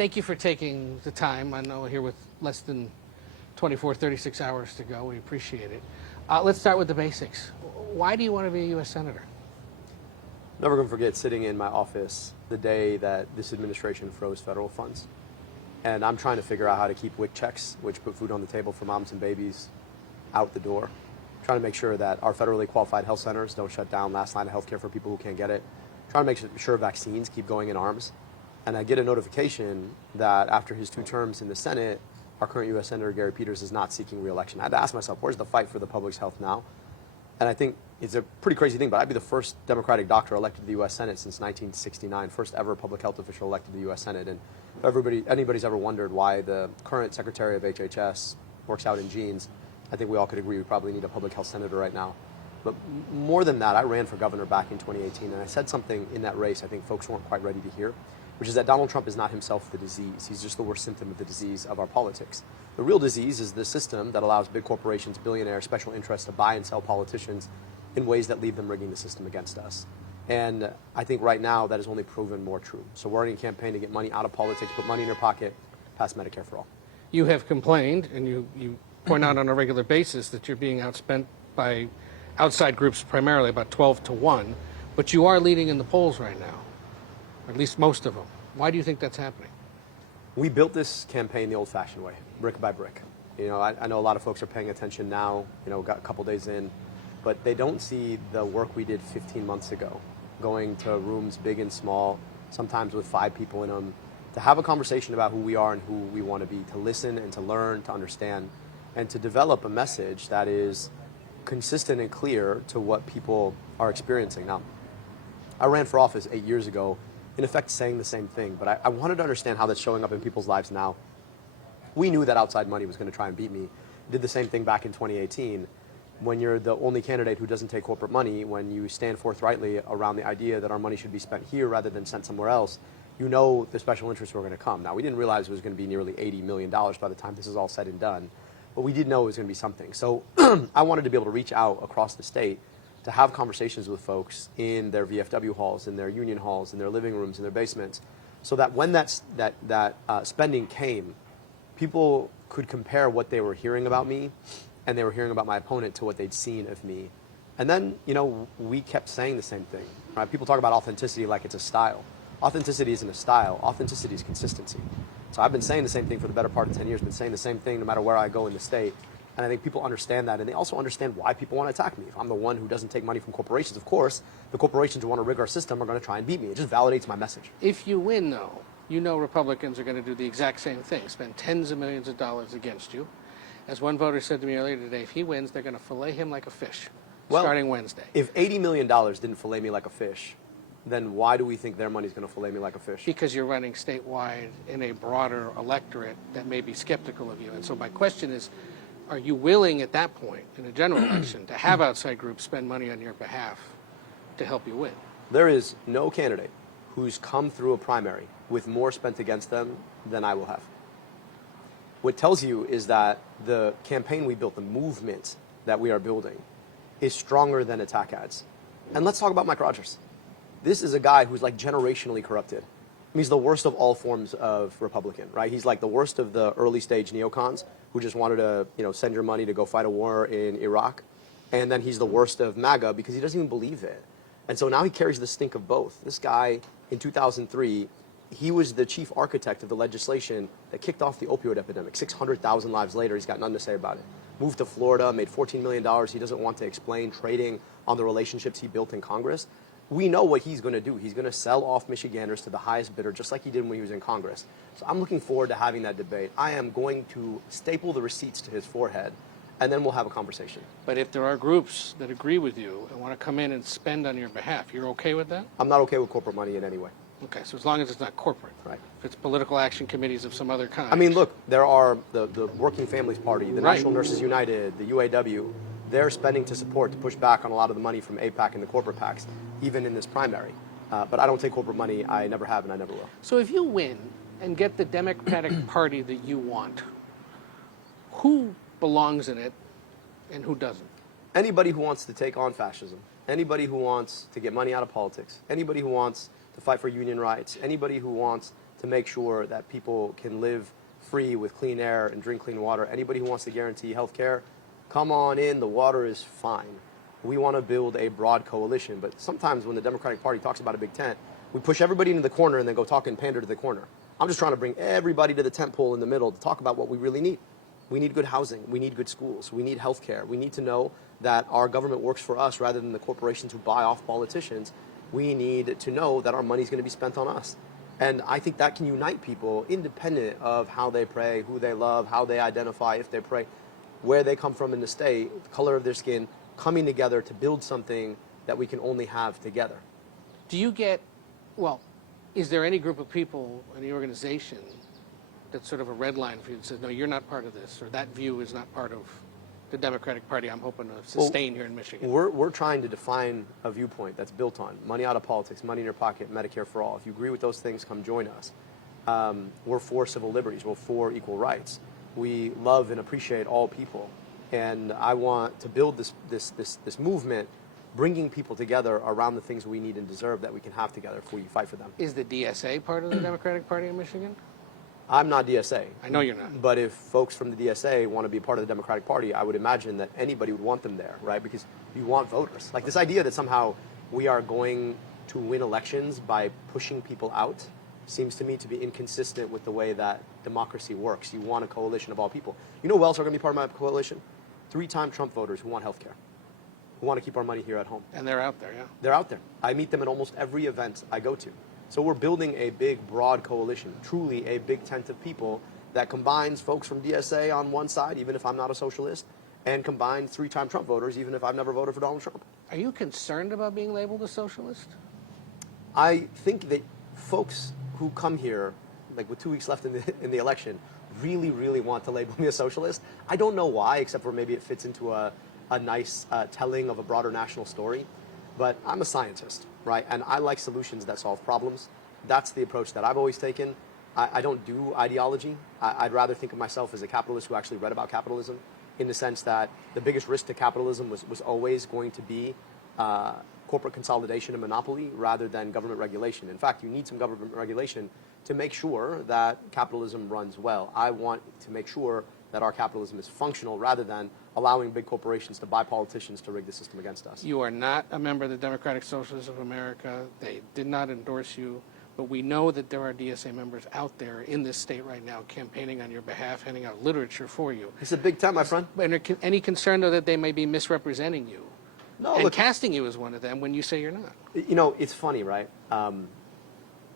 Thank you for taking the time. I know we're here with less than 24, 36 hours to go. We appreciate it. Let's start with the basics. Why do you want to be a U.S. Senator? Never going to forget sitting in my office the day that this administration froze federal funds. And I'm trying to figure out how to keep WIC checks, which put food on the table for moms and babies, out the door. Trying to make sure that our federally qualified health centers don't shut down, last line of health care for people who can't get it. Trying to make sure vaccines keep going in arms. And I get a notification that after his 2 terms in the Senate, our current U.S. Senator Gary Peters is not seeking re-election. I had to ask myself, where's the fight for the public's health now? And I think it's a pretty crazy thing, but I'd be the first Democratic doctor elected to the U.S. Senate since 1969, first ever public health official elected to the U.S. Senate. And if anybody's ever wondered why the current Secretary of HHS works out in jeans, I think we all could agree we probably need a public health senator right now. But more than that, I ran for governor back in 2018, and I said something in that race I think folks weren't quite ready to hear, which is that Donald Trump is not himself the disease. He's just the worst symptom of the disease of our politics. The real disease is the system that allows big corporations, billionaires, special interests to buy and sell politicians in ways that leave them rigging the system against us. And I think right now that is only proven more true. So we're in a campaign to get money out of politics, put money in your pocket, pass Medicare for all. You have complained, and you point out on a regular basis that you're being outspent by outside groups primarily, about 12-1, but you are leading in the polls right now, or at least most of them. Why do you think that's happening? We built this campaign the old-fashioned way, brick by brick. You know, I know a lot of folks are paying attention now, got a couple days in, but they don't see the work we did 15 months ago, going to rooms big and small, sometimes with 5 people in them, to have a conversation about who we are and who we want to be, to listen and to learn, to understand, and to develop a message that is consistent and clear to what people are experiencing. Now, I ran for office 8 years ago, in effect saying the same thing, but I wanted to understand how that's showing up in people's lives now. We knew that outside money was going to try and beat me. Did the same thing back in 2018. When you're the only candidate who doesn't take corporate money, when you stand forthrightly around the idea that our money should be spent here rather than sent somewhere else, you know the special interests were going to come. Now, we didn't realize it was going to be nearly $80 million by the time this is all said and done, but we did know it was going to be something. So I wanted to be able to reach out across the state to have conversations with folks in their VFW halls, in their union halls, in their living rooms, in their basements, so that when that spending came, people could compare what they were hearing about me and they were hearing about my opponent to what they'd seen of me. And then, we kept saying the same thing. Right? People talk about authenticity like it's a style. Authenticity isn't a style. Authenticity is consistency. So I've been saying the same thing for the better part of 10 years, been saying the same thing no matter where I go in the state. And I think people understand that, and they also understand why people want to attack me. If I'm the one who doesn't take money from corporations, of course, the corporations who want to rig our system are going to try and beat me. It just validates my message. If you win, though, Republicans are going to do the exact same thing, spend tens of millions of dollars against you. As one voter said to me earlier today, if he wins, they're going to fillet him like a fish, starting Wednesday. If $80 million didn't fillet me like a fish, then why do we think their money's going to fillet me like a fish? Because you're running statewide in a broader electorate that may be skeptical of you. And so my question is, are you willing at that point in a general election to have outside groups spend money on your behalf to help you win? There is no candidate who's come through a primary with more spent against them than I will have. What tells you is that the campaign we built, the movement that we are building, is stronger than attack ads. And let's talk about Mike Rogers. This is a guy who's like generationally corrupted. He's the worst of all forms of Republican, right? He's like the worst of the early stage neocons who just wanted to, send your money to go fight a war in Iraq. And then he's the worst of MAGA because he doesn't even believe it. And so now he carries the stink of both. This guy, in 2003, he was the chief architect of the legislation that kicked off the opioid epidemic. 600,000 lives later, he's got nothing to say about it. Moved to Florida, made $14 million. He doesn't want to explain trading on the relationships he built in Congress. We know what he's going to do. He's going to sell off Michiganders to the highest bidder, just like he did when he was in Congress. So I'm looking forward to having that debate. I am going to staple the receipts to his forehead, and then we'll have a conversation. But if there are groups that agree with you and want to come in and spend on your behalf, you're okay with that? I'm not okay with corporate money in any way. Okay, so as long as it's not corporate. Right. If it's political action committees of some other kind. I mean, look, there are the Working Families Party, the National Nurses United, the UAW. They're spending to push back on a lot of the money from AIPAC and the corporate PACs, even in this primary. But I don't take corporate money. I never have and I never will. So if you win and get the Democratic Party that you want, who belongs in it and who doesn't? Anybody who wants to take on fascism, anybody who wants to get money out of politics, anybody who wants to fight for union rights, anybody who wants to make sure that people can live free with clean air and drink clean water. Anybody who wants to guarantee health care, come on in, the water is fine. We want to build a broad coalition, but sometimes when the Democratic Party talks about a big tent, we push everybody into the corner and then go talk and pander to the corner. I'm just trying to bring everybody to the tent pole in the middle to talk about what we really need. We need good housing. We need good schools. We need health care. We need to know that our government works for us rather than the corporations who buy off politicians. We need to know that our money is going to be spent on us. And I think that can unite people independent of how they pray, who they love, how they identify, if they pray, where they come from in the state, the color of their skin, coming together to build something that we can only have together. Do you get, well, is there any group of people, any organization, that's sort of a red line for you that says, no, you're not part of this, or that view is not part of the Democratic Party I'm hoping to sustain here in Michigan? We're trying to define a viewpoint that's built on money out of politics, money in your pocket, Medicare for all. If you agree with those things, come join us. We're for civil liberties. We're for equal rights. We love and appreciate all people. And I want to build this movement, bringing people together around the things we need and deserve that we can have together if we fight for them. Is the DSA part of the Democratic Party in Michigan? I'm not DSA. I know you're not. But if folks from the DSA want to be part of the Democratic Party, I would imagine that anybody would want them there, right? Because you want voters. Like this idea that somehow we are going to win elections by pushing people out seems to me to be inconsistent with the way that democracy works. You want a coalition of all people. You know who else are going to be part of my coalition? 3-time Trump voters who want health care, who want to keep our money here at home. And they're out there, yeah. They're out there. I meet them at almost every event I go to. So we're building a big, broad coalition, truly a big tent of people that combines folks from DSA on one side, even if I'm not a socialist, and combines 3-time Trump voters, even if I've never voted for Donald Trump. Are you concerned about being labeled a socialist? I think that folks who come here, like with 2 weeks left in the election, really, really want to label me a socialist. I don't know why, except for maybe it fits into a nice telling of a broader national story. But I'm a scientist, right? And I like solutions that solve problems. That's the approach that I've always taken. I don't do ideology. I'd rather think of myself as a capitalist who actually read about capitalism, in the sense that the biggest risk to capitalism was always going to be corporate consolidation and monopoly rather than government regulation. In fact, you need some government regulation to make sure that capitalism runs well. I want to make sure that our capitalism is functional rather than allowing big corporations to buy politicians to rig the system against us. You are not a member of the Democratic Socialists of America. They did not endorse you, but we know that there are DSA members out there in this state right now campaigning on your behalf, handing out literature for you. It's a big time, my friend. And any concern, though, that they may be misrepresenting you No, and look, casting you as one of them when you say you're not? you know, it's funny, right?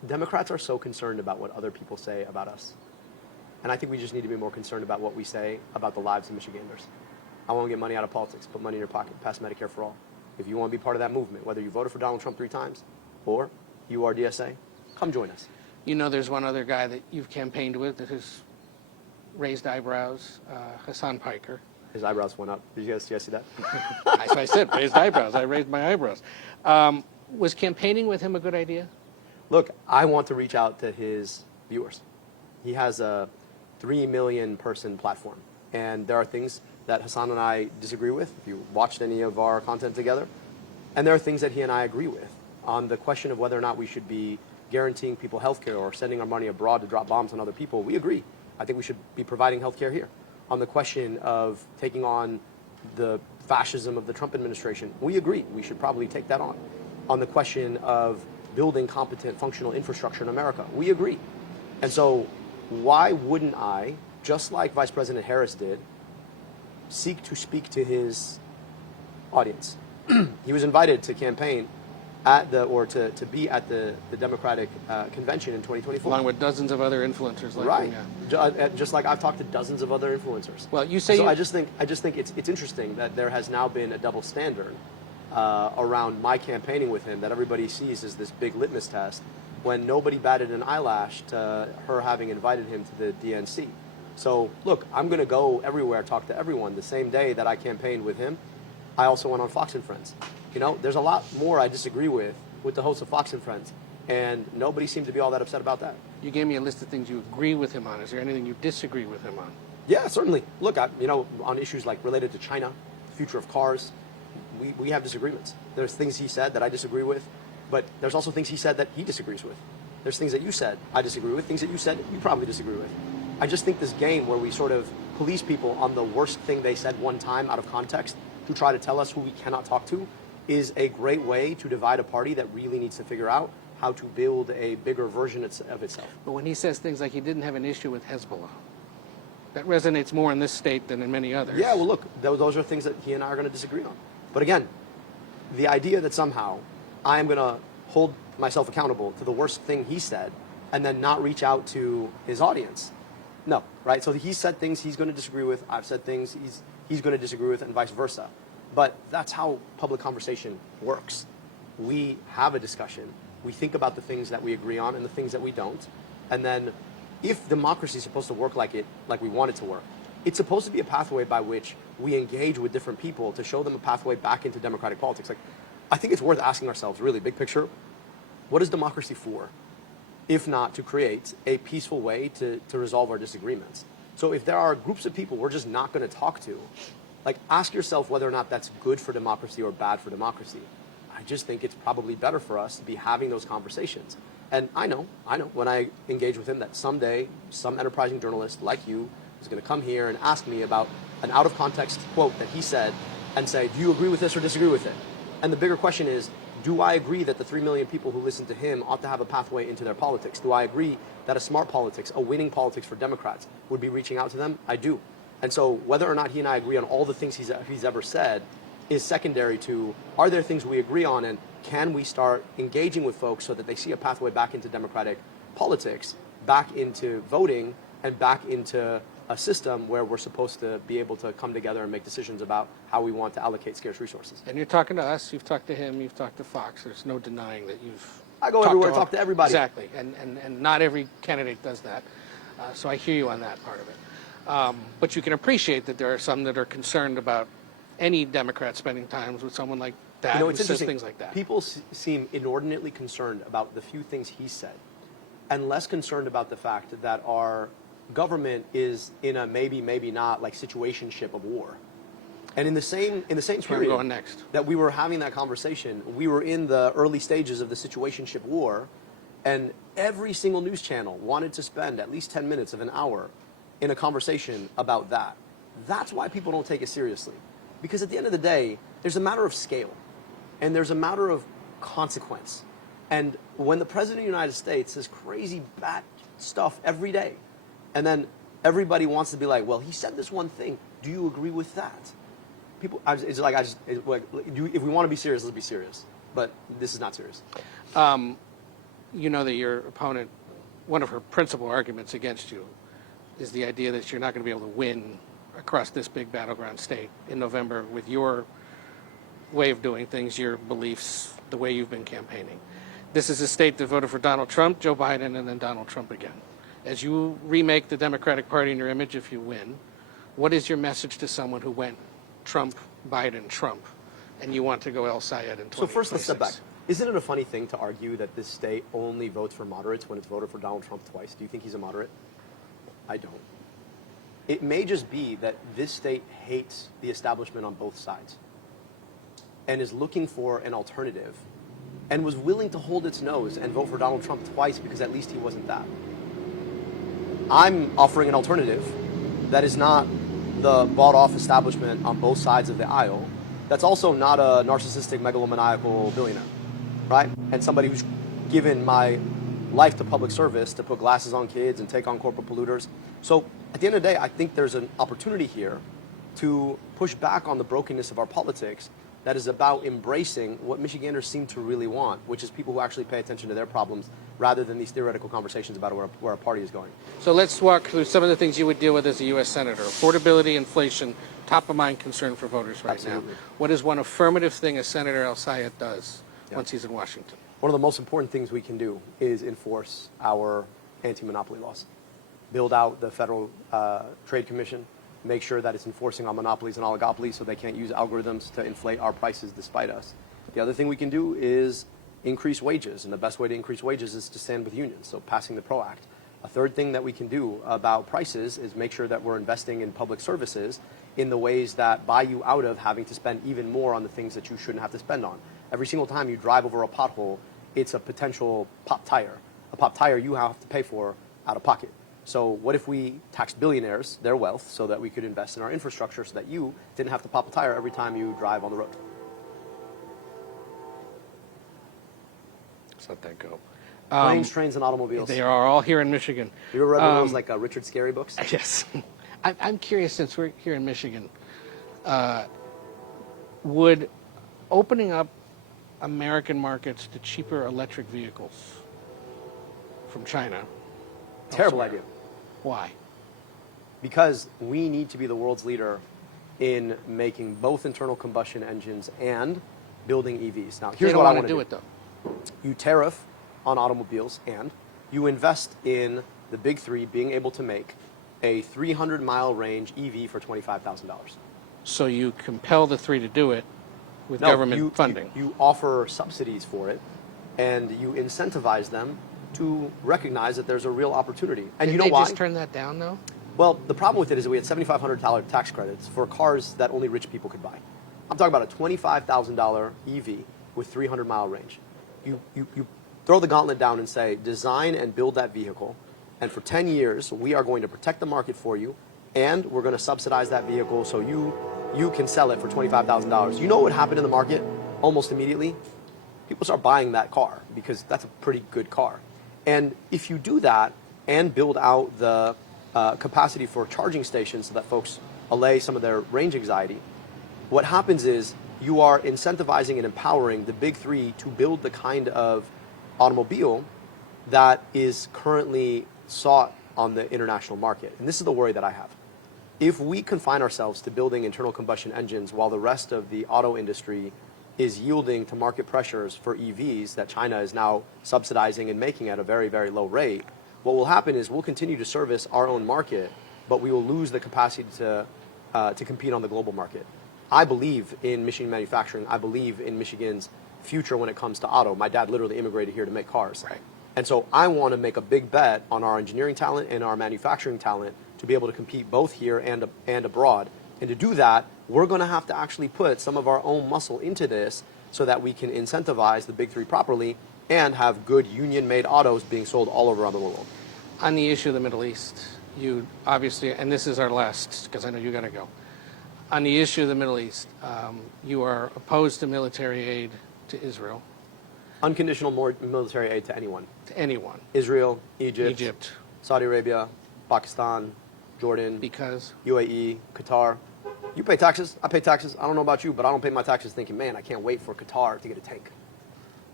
Democrats are so concerned about what other people say about us. And I think we just need to be more concerned about what we say about the lives of Michiganders. I want to get money out of politics, put money in your pocket, pass Medicare for all. If you want to be part of that movement, whether you voted for Donald Trump 3 times or you are DSA, come join us. You know, there's one other guy that you've campaigned with that has raised eyebrows, Hassan Piker. His eyebrows went up. Did you guys see that? That's what I said, raised eyebrows. I raised my eyebrows. Was campaigning with him a good idea? Look, I want to reach out to his viewers. He has a 3 million person platform. And there are things that Hassan and I disagree with, if you watched any of our content together. And there are things that he and I agree with on the question of whether or not we should be guaranteeing people health care or sending our money abroad to drop bombs on other people. We agree. I think we should be providing health care here. On the question of taking on the fascism of the Trump administration, we agree. We should probably take that on. On the question of building competent, functional infrastructure in America, we agree. And so why wouldn't I, just like Vice President Harris did, seek to speak to his audience? He was invited to campaign at to be at the Democratic convention in 2024. Along with dozens of other influencers like right. him, yeah. Just like I've talked to dozens of other influencers. Well, you say so I just think it's interesting that there has now been a double standard around my campaigning with him that everybody sees as this big litmus test, when nobody batted an eyelash to her having invited him to the DNC. So look, I'm going to go everywhere, talk to everyone. The same day that I campaigned with him, I also went on Fox and Friends. You know, there's a lot more I disagree with the hosts of Fox and Friends, and nobody seemed to be all that upset about that. You gave me a list of things you agree with him on. Is there anything you disagree with him on? Yeah, certainly. Look, on issues like related to China, the future of cars, we have disagreements. There's things he said that I disagree with, but there's also things he said that he disagrees with. There's things that you said I disagree with, things that you said you probably disagree with. I just think this game where we sort of police people on the worst thing they said one time out of context to try to tell us who we cannot talk to is a great way to divide a party that really needs to figure out how to build a bigger version of itself. But when he says things like he didn't have an issue with Hezbollah, that resonates more in this state than in many others. Yeah, well, look, those are things that he and I are going to disagree on. But again, the idea that somehow I am going to hold myself accountable to the worst thing he said and then not reach out to his audience, no, right? So he said things he's going to disagree with. I've said things he's going to disagree with, and vice versa. But that's how public conversation works. We have a discussion. We think about the things that we agree on and the things that we don't. And then if democracy is supposed to work like we want it to work, it's supposed to be a pathway by which we engage with different people to show them a pathway back into democratic politics. Like, I think it's worth asking ourselves, really, big picture, what is democracy for, if not to create a peaceful way to resolve our disagreements? So if there are groups of people we're just not going to talk to, like, ask yourself whether or not that's good for democracy or bad for democracy. I just think it's probably better for us to be having those conversations. And I know when I engage with him that someday some enterprising journalist like you is going to come here and ask me about an out-of-context quote that he said and say, do you agree with this or disagree with it? And the bigger question is, do I agree that the 3 million people who listen to him ought to have a pathway into their politics? Do I agree that a smart politics, a winning politics for Democrats would be reaching out to them? I do. And so whether or not he and I agree on all the things he's ever said is secondary to, are there things we agree on, and can we start engaging with folks so that they see a pathway back into democratic politics, back into voting, and back into a system where we're supposed to be able to come together and make decisions about how we want to allocate scarce resources. And you're talking to us, you've talked to him, you've talked to Fox. There's no denying that you've I go everywhere, talk to everybody. Exactly, and not every candidate does that. So I hear you on that part of it. But you can appreciate that there are some that are concerned about any Democrat spending time with someone like that, it's who says interesting. things like that. People seem inordinately concerned about the few things he said, and less concerned about the fact that our government is in a maybe, maybe not like situationship of war. And in the same period going next. that we were having that conversation, we were in the early stages of the situationship war, and every single news channel wanted to spend at least 10 minutes of an hour in a conversation about that. That's why people don't take it seriously. Because at the end of the day, there's a matter of scale, and there's a matter of consequence. And when the President of the United States says crazy bad stuff every day, and then everybody wants to be like, well, he said this one thing, do you agree with that? People, if we want to be serious, let's be serious. But this is not serious. You know that your opponent, one of her principal arguments against you is the idea that you're not going to be able to win across this big battleground state in November with your way of doing things, your beliefs, the way you've been campaigning. This is a state that voted for Donald Trump, Joe Biden, and then Donald Trump again. As you remake the Democratic Party in your image if you win, what is your message to someone who went Trump, Biden, Trump, and you want to go El-Sayed in 2026? So first, let's step back. Isn't it a funny thing to argue that this state only votes for moderates when it's voted for Donald Trump twice? Do you think he's a moderate? I don't. It may just be that this state hates the establishment on both sides and is looking for an alternative and was willing to hold its nose and vote for Donald Trump twice because at least he wasn't that. I'm offering an alternative that is not the bought-off establishment on both sides of the aisle, that's also not a narcissistic, megalomaniacal billionaire, right? And somebody who's given my life to public service to put glasses on kids and take on corporate polluters. So at the end of the day, I think there's an opportunity here to push back on the brokenness of our politics that is about embracing what Michiganders seem to really want, which is people who actually pay attention to their problems rather than these theoretical conversations about where a party is going. So let's walk through some of the things you would deal with as a U.S. Senator. Affordability, inflation, top of mind concern for voters right Absolutely. now. What is one affirmative thing a Senator El-Sayed does once he's in Washington? One of the most important things we can do is enforce our anti-monopoly laws. Build out the Federal Trade Commission, make sure that it's enforcing on monopolies and oligopolies so they can't use algorithms to inflate our prices despite us. The other thing we can do is increase wages, and the best way to increase wages is to stand with unions, so passing the PRO Act. A third thing that we can do about prices is make sure that we're investing in public services in the ways that buy you out of having to spend even more on the things that you shouldn't have to spend on. Every single time you drive over a pothole, it's a potential pop tire. a pop tire you have to pay for out of pocket. So what if we taxed billionaires, their wealth, so that we could invest in our infrastructure so that you didn't have to pop a tire every time you drive on the road? Let's let that go. Planes, trains, and automobiles. They are all here in Michigan. You ever read one of those like Richard Scarry books? Yes. I'm curious, since we're here in Michigan, would opening up American markets to cheaper electric vehicles from China... Terrible idea. Why? Because we need to be the world's leader in making both internal combustion engines and building EVs. Now, here's what I want to do. It, though. You tariff on automobiles, and you invest in the big three being able to make a 300-mile range EV for $25,000. So you compel the three to do it with government funding. You offer subsidies for it, and you incentivize them to recognize that there's a real opportunity. And you know why? Did they just turn that down, though? Well, the problem with it is that we had $7,500 tax credits for cars that only rich people could buy. I'm talking about a $25,000 EV with 300-mile range. You throw the gauntlet down and say, design and build that vehicle, and for 10 years, we are going to protect the market for you, and we're going to subsidize that vehicle so you can sell it for $25,000. You know what would happen in the market almost immediately? People start buying that car because that's a pretty good car. And if you do that and build out the capacity for charging stations so that folks allay some of their range anxiety, what happens is you are incentivizing and empowering the big three to build the kind of automobile that is currently sought on the international market. And this is the worry that I have. If we confine ourselves to building internal combustion engines while the rest of the auto industry is yielding to market pressures for EVs that China is now subsidizing and making at a very, very low rate, what will happen is we'll continue to service our own market, but we will lose the capacity to compete on the global market. I believe in Michigan manufacturing. I believe in Michigan's future when it comes to auto. My dad literally immigrated here to make cars. Right. And so I want to make a big bet on our engineering talent and our manufacturing talent to be able to compete both here and abroad. And to do that, we're going to have to actually put some of our own muscle into this so that we can incentivize the big three properly and have good union-made autos being sold all over around the world. On the issue of the Middle East, you obviously, and this is our last, because I know you got to go. On the issue of the Middle East, you are opposed to military aid to Israel. Unconditional military aid to anyone. To anyone. Israel, Egypt, Saudi Arabia, Pakistan, Jordan, Because? UAE, Qatar. You pay taxes, I pay taxes. I don't know about you, but I don't pay my taxes thinking, man, I can't wait for Qatar to get a tank.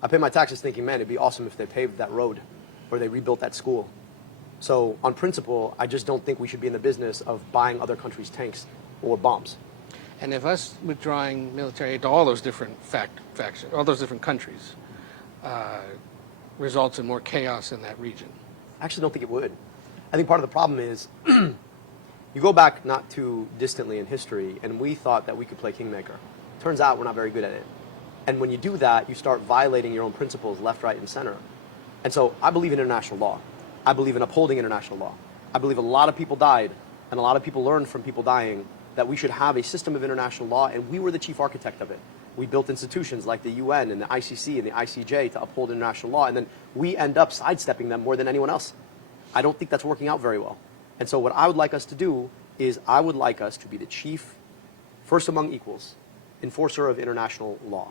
I pay my taxes thinking, man, it'd be awesome if they paved that road or they rebuilt that school. So on principle, I just don't think we should be in the business of buying other countries' tanks or bombs. And if us withdrawing military aid to all those different factions, all those different countries, results in more chaos in that region? I actually don't think it would. I think part of the problem is you go back not too distantly in history, and we thought that we could play kingmaker. Turns out we're not very good at it. And when you do that, you start violating your own principles left, right, and center. And so I believe in international law. I believe in upholding international law. I believe a lot of people died, and a lot of people learned from people dying that we should have a system of international law, and we were the chief architect of it. We built institutions like the UN and the ICC and the ICJ to uphold international law, and then we end up sidestepping them more than anyone else. I don't think that's working out very well. And so what I would like us to do is I would like us to be the chief, first among equals, enforcer of international law.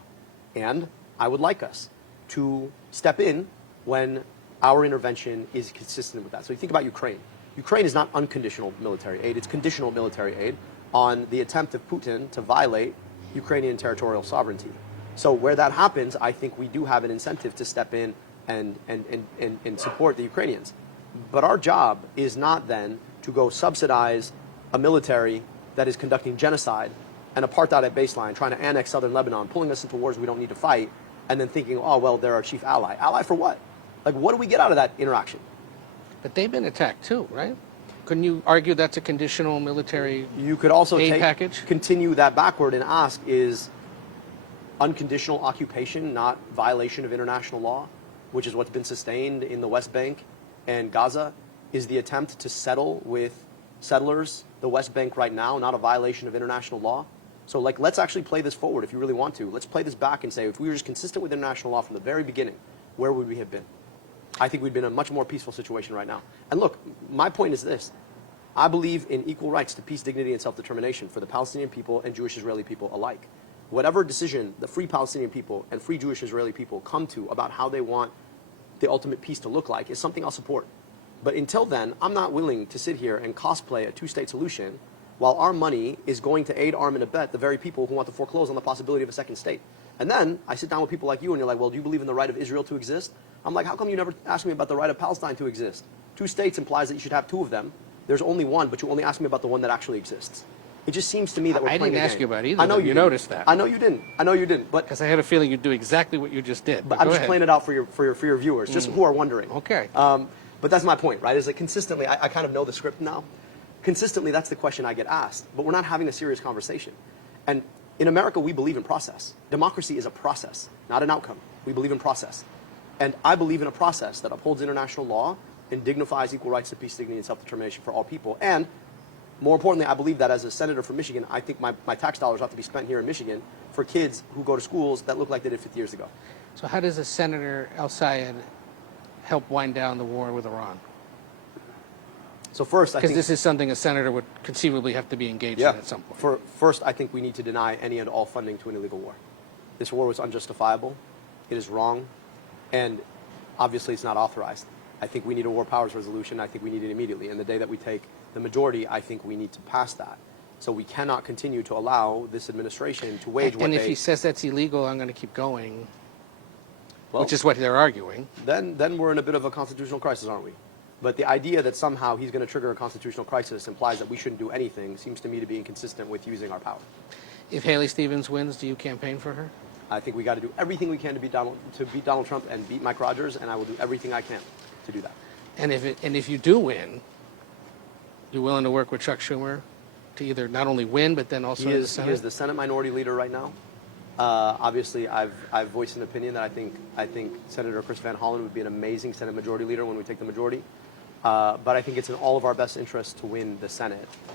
And I would like us to step in when our intervention is consistent with that. So you think about Ukraine. Ukraine is not unconditional military aid. It's conditional military aid on the attempt of Putin to violate Ukrainian territorial sovereignty. So where that happens, I think we do have an incentive to step in and support the Ukrainians. But our job is not then to go subsidize a military that is conducting genocide and apartheid at baseline, trying to annex southern Lebanon, pulling us into wars we don't need to fight, and then thinking, oh, well, they're our chief ally. Ally for what? Like, what do we get out of that interaction? But they've been attacked too, right? Couldn't you argue that's a conditional military You could also aid package? Continue that backward and ask, is unconditional occupation not violation of international law, which is what's been sustained in the West Bank and Gaza? Is the attempt to settle with settlers the West Bank right now not a violation of international law? So, like, let's actually play this forward if you really want to. Let's play this back and say, if we were just consistent with international law from the very beginning, where would we have been? I think we'd be in a much more peaceful situation right now. And look, my point is this. I believe in equal rights to peace, dignity, and self-determination for the Palestinian people and Jewish Israeli people alike. Whatever decision the free Palestinian people and free Jewish Israeli people come to about how they want the ultimate peace to look like is something I'll support. But until then, I'm not willing to sit here and cosplay a two-state solution while our money is going to aid, arm, and abet the very people who want to foreclose on the possibility of a second state. And then I sit down with people like you and you're like, well, do you believe in the right of Israel to exist? I'm like, how come you never asked me about the right of Palestine to exist? Two states implies that you should have two of them. There's only one, but you only ask me about the one that actually exists. It just seems to me that we're playing a game. I didn't ask you about either. I know you noticed that. I know you didn't. I know you didn't. But because I had a feeling you'd do exactly what you just did. But I'm just playing it out for your viewers, just who are wondering. Okay. But that's my point, right? Is that consistently, I kind of know the script now. Consistently, that's the question I get asked. But we're not having a serious conversation. And in America, we believe in process. Democracy is a process, not an outcome. We believe in process. And I believe in a process that upholds international law and dignifies equal rights to peace, dignity, and self-determination for all people. And more importantly, I believe that as a senator from Michigan, I think my tax dollars ought to be spent here in Michigan for kids who go to schools that look like they did 50 years ago. So how does Senator El-Sayed help wind down the war with Iran? So first, I think... Because this is something a senator would conceivably have to be engaged in at some point. First, I think we need to deny any and all funding to an illegal war. This war was unjustifiable. It is wrong. And obviously, it's not authorized. I think we need a war powers resolution. I think we need it immediately. And the day that we take the majority, I think we need to pass that. So we cannot continue to allow this administration to wage what And if he says that's illegal, I'm going to keep going, which is what they're arguing. Then we're in a bit of a constitutional crisis, aren't we? But the idea that somehow he's going to trigger a constitutional crisis implies that we shouldn't do anything seems to me to be inconsistent with using our power. If Haley Stevens wins, do you campaign for her? I think we got to do everything we can to beat Donald Trump and beat Mike Rogers, and I will do everything I can to do that. And if you do win, you're willing to work with Chuck Schumer to either not only win but then also in the Senate? He is the Senate Minority Leader right now. Obviously, I've voiced an opinion that I think Senator Chris Van Hollen would be an amazing Senate Majority Leader when we take the majority. But I think it's in all of our best interest to win the Senate.